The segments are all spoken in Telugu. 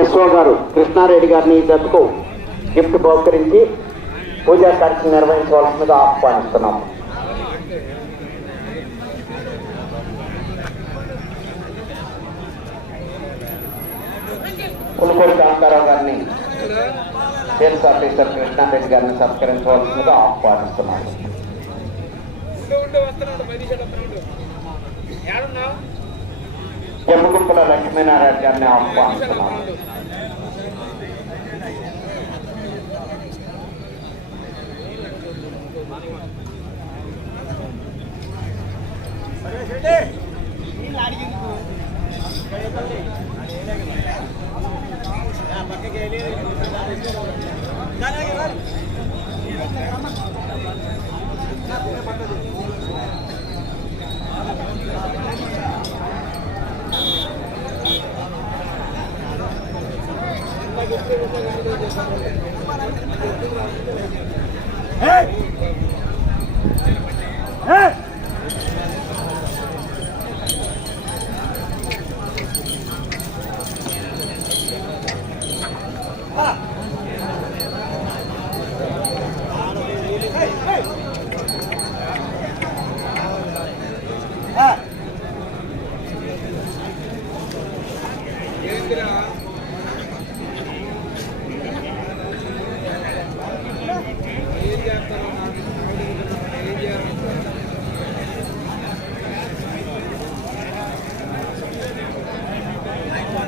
ఎస్ఓ గారు కృష్ణారెడ్డి గారిని జతకు గిఫ్ట్ బహుకరించి పూజా కార్యక్రమం నిర్వహించవలసిందిగా ఆహ్వానిస్తున్నాము. పులుకూరి కాంతారావు గారిని సేల్స్ ఆఫీసర్ కృష్ణారెడ్డి గారిని సత్కరించవలసిందిగా ఆహ్వానిస్తున్నాము. ఉండే లక్ష్మీనారాయణ గారిని ఆహ్వానిస్తున్నాము వెళ్ళి Yeah.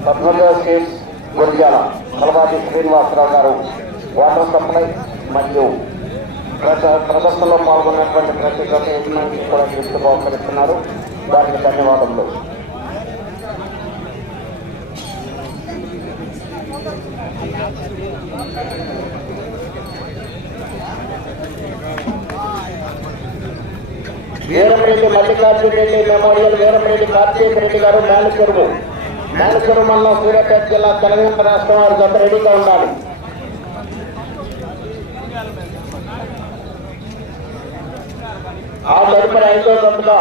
పద్మజ స్టేట్స్ గురిజాల కలవాతి శ్రీనివాసరావు గారు వాటర్ సప్లై మరియు ప్రదర్శనలో పాల్గొన్నటువంటి ప్రతి ప్రతి యజమానికి కూడా గిఫ్ట్ బహుకరిస్తున్నారు. దానికి ధన్యవాదములు. వీరమరెడ్డి మల్లికార్జున రెడ్డి మెమోరియల్ వీరమరెడ్డి కార్తీక రెడ్డి గారు మేలచెరువు మేలచెరువు మండలం సూర్యాపేట జిల్లా తెలంగాణ రాష్ట్రం వారి జత రెడీగా ఉండాలి. ఆ తదుపరి ఐదో గంటలో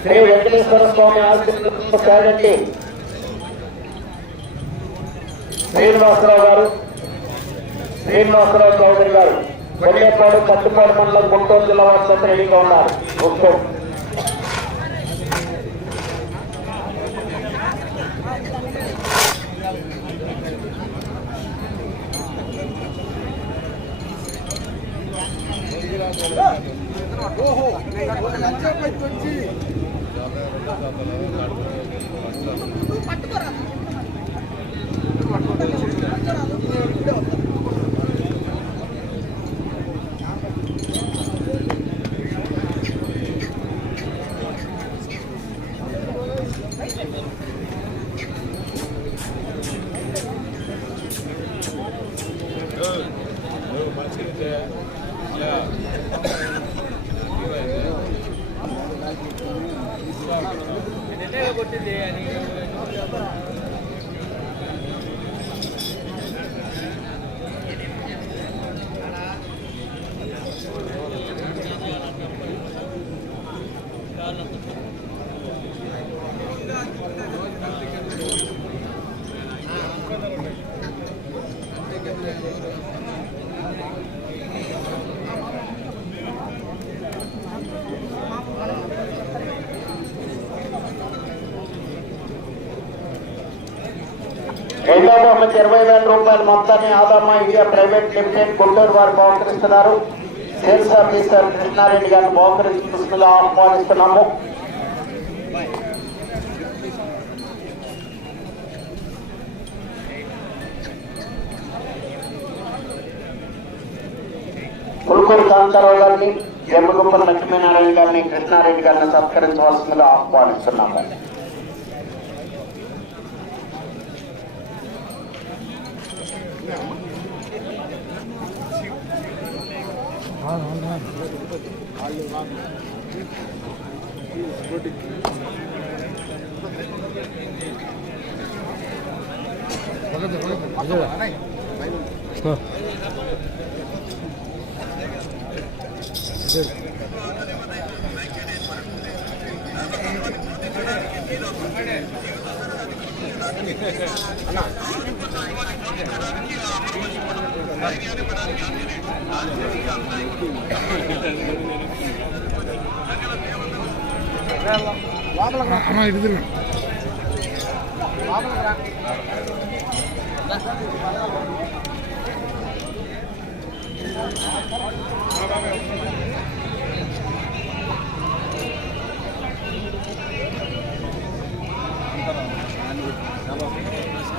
శ్రీ వెంకటేశ్వర స్వామి ఆశీస్సులతో చేరండి శ్రీనివాసరావు గారు శ్రీనివాసరావు చౌదరి గారు కొల్లేపాడు కట్టుపాడు మండలం గుంటూరు జిల్లా వారి జత రెడీగా ఉన్నారు. ఒక్కో. పట్టుకోరా కొట్టింది అని రెండో ఇరవై వేల రూపాయలు మొత్తాన్ని Adama India private limited Guntur వారు బహుకరిస్తున్నారు. సేల్స్ ఆఫీసర్ కృష్ణారెడ్డి గారిని బహుకరిస్తున్నగా ఆహ్వానిస్తున్నాము. పులుకూరు కాంతారావు గారిని జమ్మగుప్పల లక్ష్మీనారాయణ గారిని కృష్ణారెడ్డి గారిని సత్కరించవలసిందిగా ఆహ్వానిస్తున్నాము. ಅಣ್ಣ ఇది Thank you.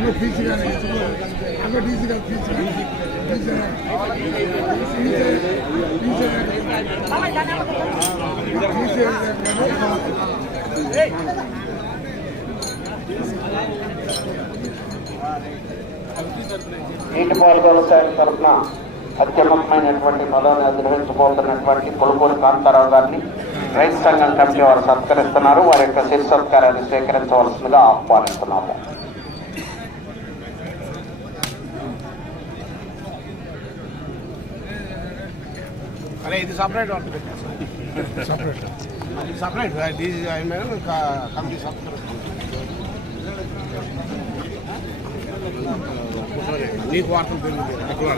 అక్కడ పక్కన అన్న పీసీ కానీ అన్న డీసీ కానీ పీసీ కానీ నీటి పారుదల శాఖ తరఫున అత్యున్నతమైనటువంటి పదవిని అధిరోహించబోతున్నటువంటి కొలుకూరు కాంతారావు గారిని రైతు సంఘం కమిటీ వారు సత్కరిస్తున్నారు. వారి యొక్క శిర్ సత్కారాన్ని స్వీకరించవలసిందిగా ఆహ్వానిస్తున్నాము. అరే ఇది సపరేట్ వాళ్ళు సపరేట్ సపరేట్ కమిటీ సపరేట్ నీకు వార్తలు పెరుగుతుంది అక్కడ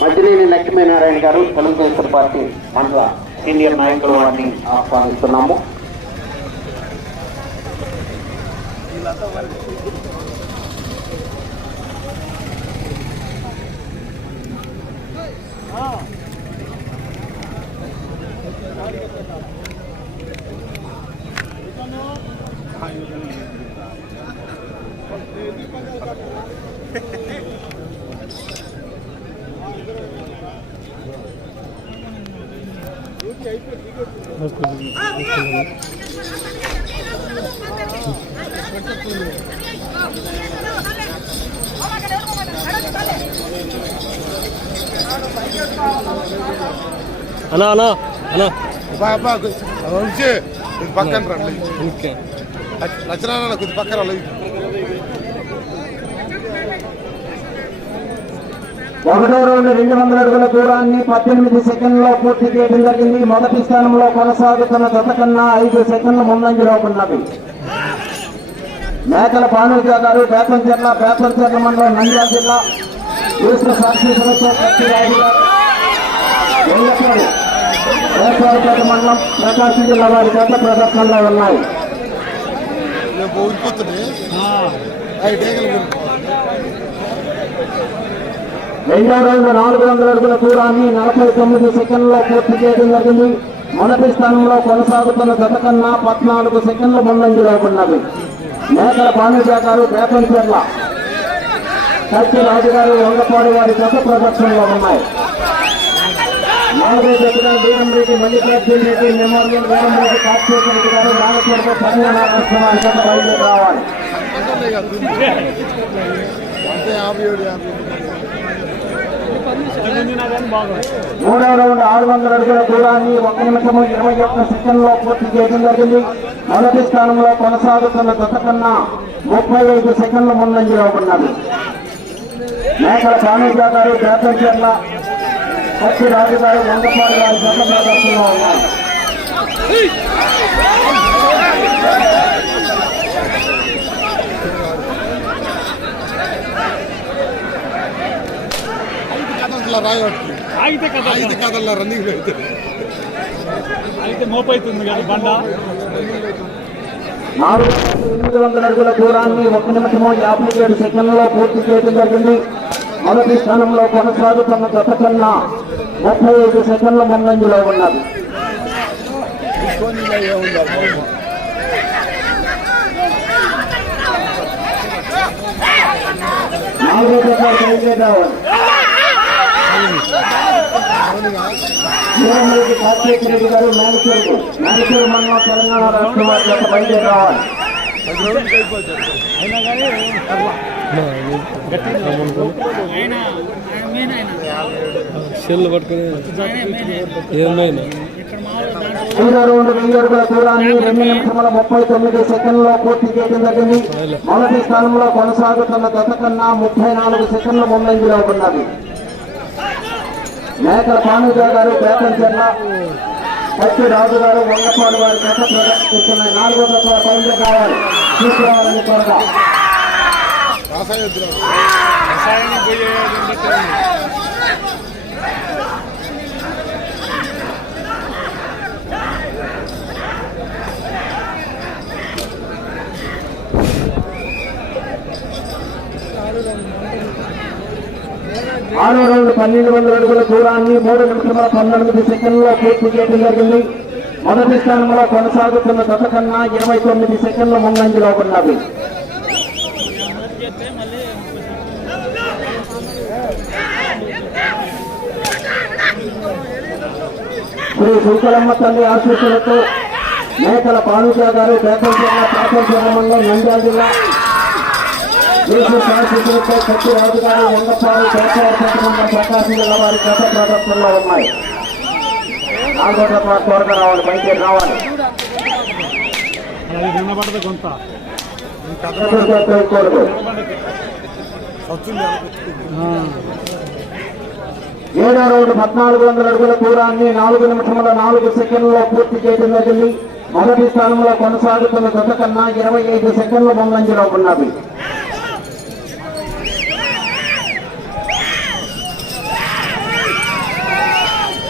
మద్దిలేని లక్ష్మీనారాయణ గారు తెలుగుదేశం పార్టీ మండల సీనియర్ నాయకులు వారిని ఆహ్వానిస్తున్నాము. బాబా వచ్చి ఇది పక్కన రండి. నచ్చినా కొద్ది పక్కన రండి ఒకటో రౌండ్ రెండు వందల అడుగుల దూరాన్ని పద్దెనిమిది సెకండ్లో పూర్తి చేయడం జరిగింది. మొదటి స్థానంలో కొనసాగుతున్న జత కన్నా ఐదు సెకండ్ల ముందంజలో ఉన్నవి మేకల పానుజా గారు బేతంచెర్ల బేతంచెర్ల మండలం నంద్యాల జిల్లా. ఈస్ట్ సాక్షి సంస్థ మండలం ప్రకాశం జిల్లా వారి చేత ప్రదర్శనలో ఉన్నాయి. ఊరిపోతుంది నాలుగు వందల అడుగుల దూరాన్ని నలభై తొమ్మిది సెకండ్లో పూర్తి చేయడం జరిగింది. మొదటి స్థానంలో కొనసాగుతున్న గత కన్నా పద్నాలుగు సెకండ్ల ముందంజలో ఉన్నది మేకల పానుజా గారు బేతంచెర్ల సత్య రాజు గారు వంగపాడు వారి గత ప్రదర్శనలో ఉన్నాయి. నాలుగో జట్టుగా వీరంరెడ్డి మల్లికార్జున రెడ్డి మెమోరియల్ వీరంరెడ్డి కార్పొరేషన్ రెడ్డి గారు నాగపూర్తో తెలంగాణ బయలుదేరి రావాలి. అంతే యాభై ఏడు యాభై మూడవ రౌండ్ ఆరు వందల అడుగుల దూరాన్ని ఒక నిమిషము ఇరవై ఒక్క సెకండ్లో పూర్తి చేయడం జరిగింది. మొదటి స్థానంలో కొనసాగుతున్న గత కన్నా ముప్పై ఐదు సెకండ్ల ముందంజలో ఉన్నారు మేకల పానుజా గారు బేతంచెర్ల సత్య రాజు గారు వంగపాడు గారు జత ప్రదర్శనలో ఉన్నారు. కథలు రాయబట్టి ఆగితే కదా కథల్లో రన్నింగ్ అయితే మోపైతుంది కదా బండ? నాలుగు ఎనిమిది వందల అడుగుల దూరాన్ని ఒక నిమిషము యాభై ఏడు సెకండ్లలో పూర్తి చేయడం జరిగింది. మొదటి స్థానంలో కొనసాగుతున్న గత కన్నా ముప్పై ఐదు సెకండ్ల ముందంజలో ఉన్నది. నాలుగో కార్తీక్ రెడ్డి గారు తెలంగాణ వారి సెల్ పట్టుకుని ఏమైనా ముప్పై తొమ్మిది సెకండ్లో పూర్తి చేయడం జరిగింది మొదటి స్థానంలో కొనసాగుతున్న గత కన్నా ముప్పై నాలుగు సెకండ్ల ముందంజలో ఉన్నది మేకల పానుజా గారు పేపర్ చెర్ల పచ్చి రాజు గారు వంగపాడు గారు గత ప్రదర్శిస్తున్నాయి నాలుగు వందల పైన కావాలి. తీసుకురావాలని త్వరగా రసాయన ఆరో రౌండ్ పన్నెండు వందల అడుగుల దూరాన్ని మూడు నిమిషముల పన్నెండు సెకండ్లో పూర్తి చేయడం జరిగింది. మొదటి స్థానంలో కొనసాగుతున్న గత కన్నా ఇరవై తొమ్మిది సెకండ్ల ముందంజలో ఉన్నది శ్రీ సుంకలమ్మ తల్లి ఆశీస్సులతో మేకల పానుజా గారు బేతం జిల్లా పేపర్ జిల్లా మండలం నంద్యాల జిల్లా దేశ ఆశీస్సులతో కత్తి వారి గత ప్రదర్శనలో ఉన్నాయి త్వరగా రావాలి బయటికి రావాలి వినబడదు కొంత ఏడో రౌండ్ పద్నాలుగు వందల అడుగుల దూరాన్ని నాలుగు నిమిషముల నాలుగు సెకండ్లలో పూర్తి చేయడం జరిగింది. మొదటి స్థానంలో కొనసాగుతున్న గత కన్నా ఇరవై ఐదు సెకండ్ల ముందంజలో ఉన్నది.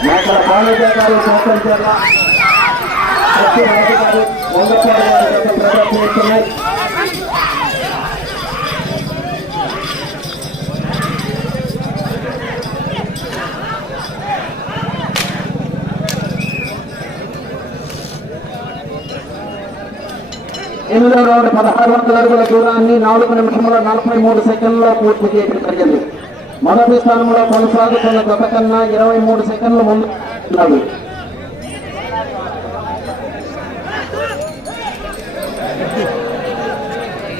మేకల బాలయ్య గారు కోటం జిల్లా సత్య రాజు గారు వంగపాడు గారి గత ప్రదర్శిస్తున్నాయి ఎనిమిదో రౌండ్ పదహారు వందల అడుగుల దూరాన్ని నాలుగు నిమిషముల నలభై మూడు సెకండ్లలో పూర్తి చేయడం జరిగింది మొదటి స్థానంలో కొనసాగుతున్న గత కన్నా ఇరవై మూడు సెకండ్ల ముందు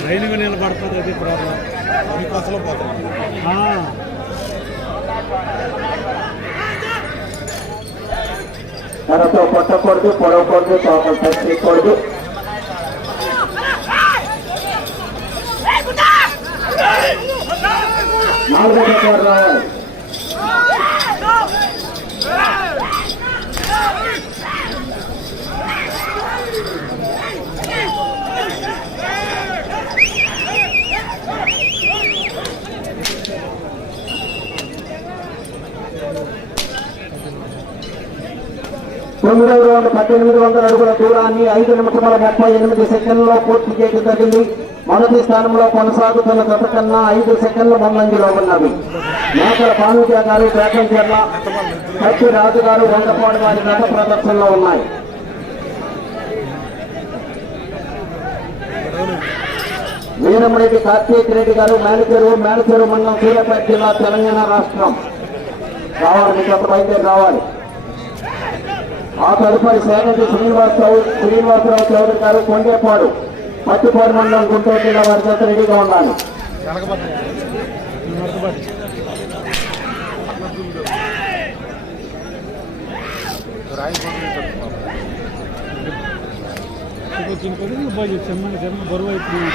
లైన్గా నిలబడుతుంది అది ప్రాబ్లం. కొట్టకూడదు పొడవకూడదు తగ్గకూడదు నాలుగో ప్రకారం రావాలి. తొమ్మిదవ రౌండ్ పద్దెనిమిది వందల అడుగుల దూరాన్ని ఐదు నిమిషముల ముప్పై ఎనిమిది సెకండ్లలో పూర్తి చేయడం జరిగింది. మొదటి స్థానంలో కొనసాగుతున్న గత కన్నా ఐదు సెకండ్ల ముందంజలో ఉన్నవి మేకల పానుజా గారు బేతం చెర్ల కత్తి రాజు గారు వంగపాడు వారి గత ప్రదర్శనలో ఉన్నాయి. వీరమరెడ్డి కార్తీక్ రెడ్డి గారు మేనేజరు మేనేజరు మండలం సూర్యాపేట జిల్లా తెలంగాణ రాష్ట్రం. రావాలి మీకు బయలుదేరి రావాలి. ఆ తదుపరి సేనటి శ్రీనివాసరావు శ్రీనివాసరావు చౌదరి గారు కొండేపాడు పత్తిపాడు మండలం గుంటూరు జిల్లా వారి చేత రెడీగా ఉండాలి. చిన్న చెమ్మని బరువు అయిపోయింది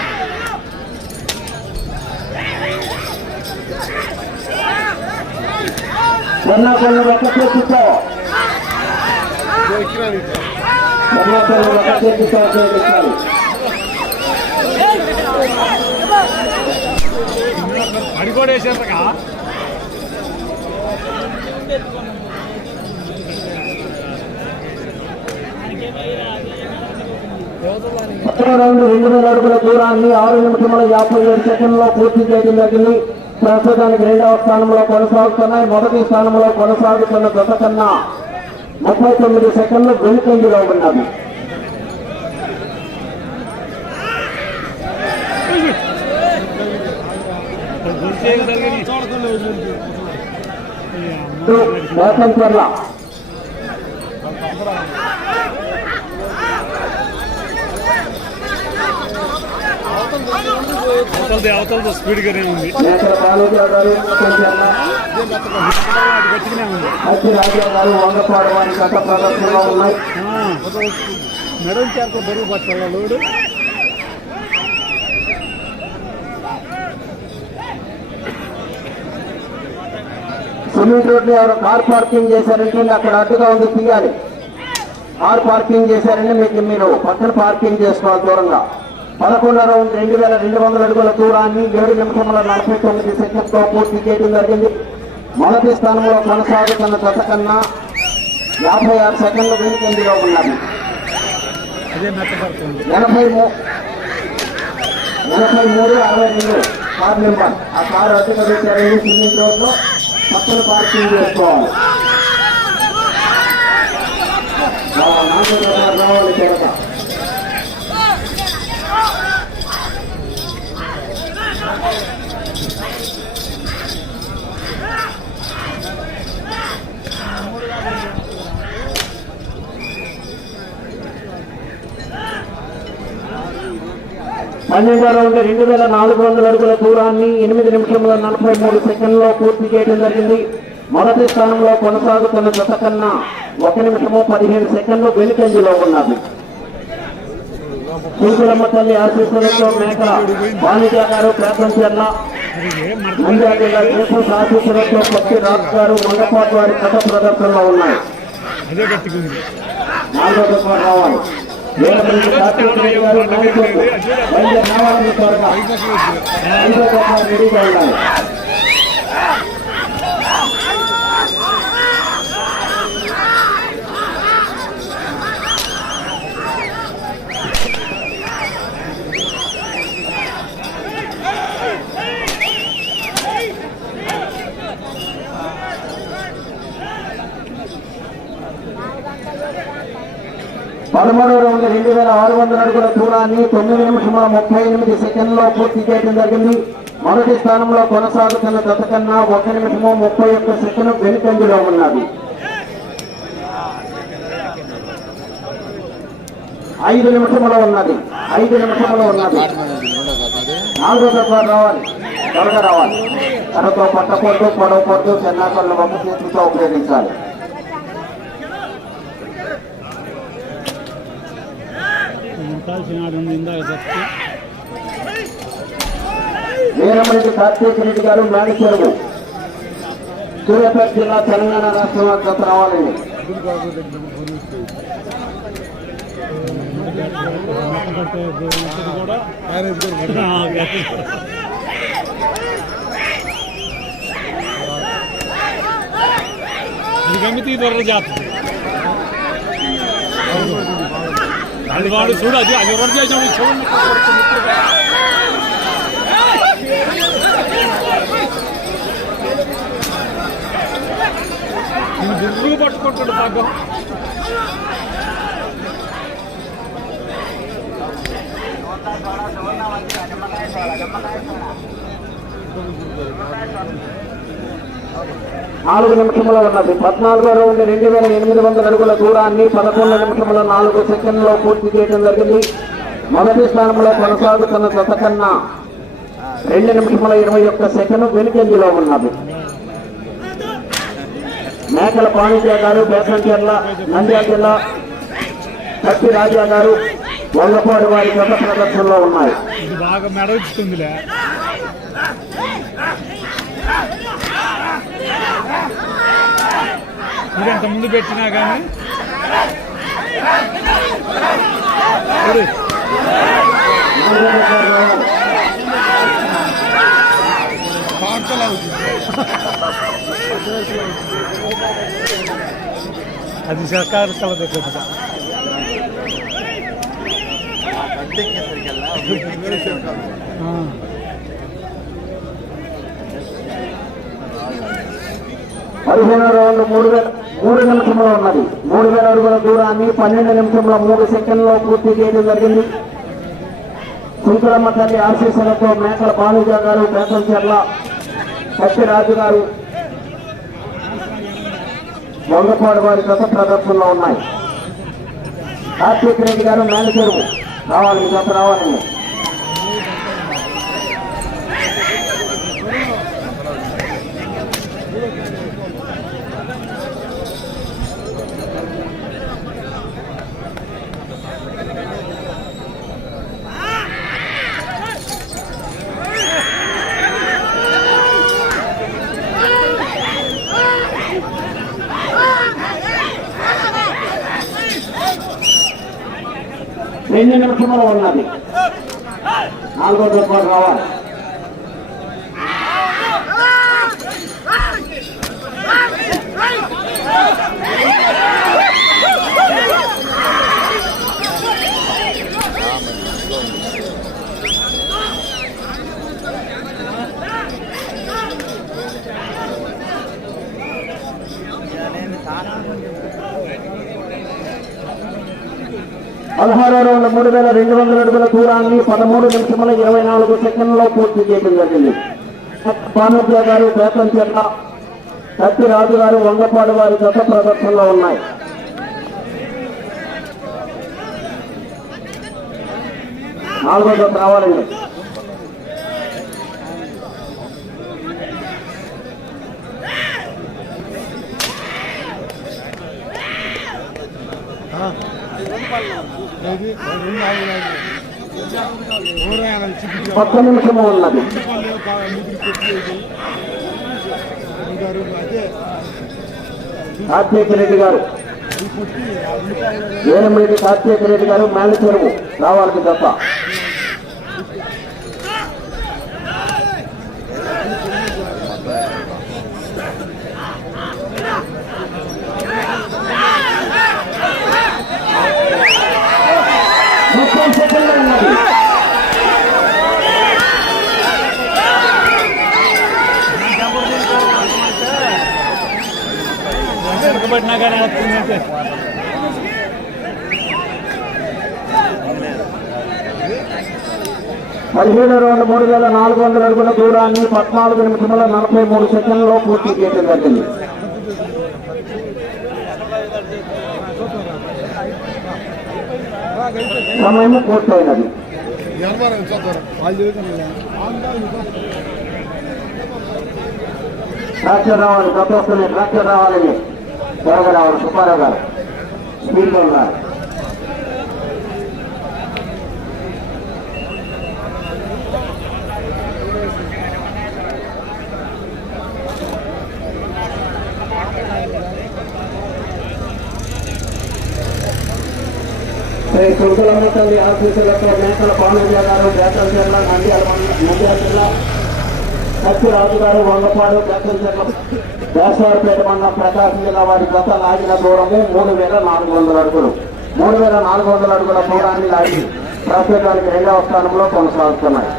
చెన్నా కొన్ని ఒక చేతితో రౌండ్. రెండు వేల అడుగుల దూరాన్ని ఆరు నిమిషముల యాభై ఏడు సెకండ్లో పూర్తి చేయడం జరిగింది ప్రస్తుతానికి రెండవ స్థానంలో కొనసాగుతున్నాయి మొదటి స్థానంలో కొనసాగుతున్న గత కన్నా ముప్పై తొమ్మిది సెకండ్లు వెనుకంజలో ఉన్నది. వేసం చర్ల ఆ అవతలది అవతలతో స్పీడ్గానే ఉంది. మేకల బాలూజా గట్టిగానే ఉంది హత్తి రాజా బరువు పట్టాల లోడు సిమెంట్ రోడ్ ఎవరు కార్ పార్కింగ్ చేశారంటే అక్కడ అడ్డుగా ఉంది తీయాలి. కార్ పార్కింగ్ చేశారంటే మీకు మీరు పక్కన పార్కింగ్ చేసుకోవాలి దూరంగా. పదకొండు రౌండ్ రెండు వేల రెండు వందల అడుగుల దూరాన్ని ఏడు నిమిషముల నలభై తొమ్మిది సెకండ్తో పూర్తి చేయడం జరిగింది. మొదటి స్థానంలో కొనసాగుతున్న గత కన్నా యాభై ఆరు సెకండ్ల వెనుకందిలో ఉన్నది. ఎనభై ఎనభై మూడు అరవై రెండు కార్ నెంబర్. ఆ కారు అధిక పెట్టారండి సిమెంట్ రోడ్లో పక్కన పార్కింగ్ చేసుకోవాలి. ఆ, నాలుగో రావాలి చేరతా. పన్నెండో రౌండ్ రెండు వేల నాలుగు వందల అడుగుల దూరాన్ని ఎనిమిది నిమిషముల నలభై మూడు సెకండ్లో పూర్తి చేయడం జరిగింది. మొదటి స్థానంలో కొనసాగుతున్న జత కన్నా ఒక నిమిషము పదిహేను సెకండ్లు వెనుకంజలో ఉన్నది. శ్రీకులమ్మ తల్లి ఆశీస్సులతో మేక వాణిజ్య గారు ప్రాంతంచర్ల అది జిల్లా జేసూస్ ఆశీస్సులతో పత్తి రాజ్ గారు మంగపాటి వారి కథ ప్రదర్శనలో ఉన్నాయి. నాలుగో రావాలి. వేలమంది కార్తీక్ రెడ్డి గారు నాయకులు బయలుదేరి రావాలని త్వరగా ఐదో దఫా రెడీగా ఉండాలి పదమూడో రౌండ్ రెండు వేల ఆరు వందల అడుగుల దూరాన్ని తొమ్మిది నిమిషముల ముప్పై ఎనిమిది సెకండ్లో పూర్తి చేయడం జరిగింది. మొదటి స్థానంలో కొనసాగుతున్న గత కన్నా ఒక నిమిషము ముప్పై ఒక్క సెకండ్ వెనుకంజలో ఉన్నది. ఐదు నిమిషములో ఉన్నది. ఐదు నిమిషములో ఉన్నది. నాలుగో దఫా రావాలి. త్వరగా రావాలి. తనతో పట్టకూడదు పొడవకూడదు చెన్నాకళ్ళు ఒక చేతులతో ఉపయోగించాలి. కాల్సిన ఆడు ఇందాక తప్పి వీరమరెడ్డి కార్తీక్ రెడ్డి గారు మేడచెరువు సూర్యాపేట జిల్లా తెలంగాణ రాష్ట్రం గత రావాలండి ఇది కూడా ఆ, గట్టి. అది గమ్మితే ఇది అది వాడు చూడు అది అది ఎవరు చేసినాడు చూడండి దుర్రు పట్టుకుంటాడు పగ్గం నాలుగు నిమిషముల ఉన్నది. పద్నాలుగో రౌండ్ రెండు వేల ఎనిమిది వందల అడుగుల దూరాన్ని పదకొండు నిమిషముల నాలుగు సెకండ్లో పూర్తి చేయడం జరిగింది. మొదటి స్థానంలో కొనసాగుతున్న గత కన్నా రెండు నిమిషముల ఇరవై ఒక్క సెకండ్ వెనుకంజలో ఉన్నది. మేకల పాణిజ్య గారు బేసంచెర్ల నంద్యాల జిల్లా కత్తి రాజా గారు వంగపాడు వారి గత ప్రదర్శనలో ఉన్నాయి. బాగా మెడవచ్చుతుందిలే ఇస్తుందిలే మీరు ఎంత ముందు పెట్టినా కానీ చూడు, అది సర్కారు కలదు పదిహేను రౌండ్ మూడు వేల మూడు నిమిషంలో ఉన్నది. మూడు వేల అడుగుల దూరాన్ని పన్నెండు నిమిషంలో మూడు సెకండ్లో పూర్తి చేయడం జరిగింది. శంకరమ్మ తల్లి ఆశీస్సులతో మేకల బాలుజ గారు పేసంచర్ల సత్యరాజు గారు వంగపాడు వారి గత ప్రదర్శనలో ఉన్నాయి. కార్తీక్ రెడ్డి గారు మేనచెరువు. రావాలి గత రావాలండి ఎన్ని నిమిషంలో ఉన్నది? నాలుగో దుర్పాటు కావాలి పదహారు రౌండ్ మూడు వేల రెండు వందల అడుగుల దూరాన్ని పదమూడు నిమిషముల ఇరవై నాలుగు సెకండ్లలో పూర్తి చేయడం జరిగింది. పానుద్య గారు పేతం చెట్ల రాజు గారు వంగపాడు వారి గత ప్రదర్శనలో ఉన్నాయి. నాలుగో జత రావాలండి. ఒక్క నిమిషము ఉన్నది. కార్తీక రెడ్డి గారు. ఏనమిరెడ్డి కార్తీక రెడ్డి గారు చెరువు రావాలి పదిహేడు రెండు మూడు వేల నాలుగు వందల అడుగుల దూరాన్ని పద్నాలుగు నిమిషముల నలభై మూడు సెకండ్లలో పూర్తి చేయడం జరిగింది. సమయం పూర్తయినది. ఎవరు ట్రాక్టర్ రావాలి కొత్త వస్తుంది ట్రాక్టర్ రావాలని త్వరగా రావాలి సుబ్బారావు గారు. స్పీడ్లో ఉన్నారు. శ్రీ తులసలమ్మ తల్లి ఆశీస్సులతో నేతల పాండుజ గారు బేతల జిల్లా నంద్యాల నంద్యాల జిల్లా సత్యరాజు గారు వంగపాడు బేతల జిల్లా వేసవారిపేట మండలం ప్రకాశం జిల్లా వారి గత లాగిన దూరము మూడు వేల నాలుగు వందల అడుగులు మూడు వేల నాలుగు వందల అడుగుల దూరాన్ని లాగి ప్రస్తుతానికి రెండవ స్థానంలో కొనసాగుతున్నాయి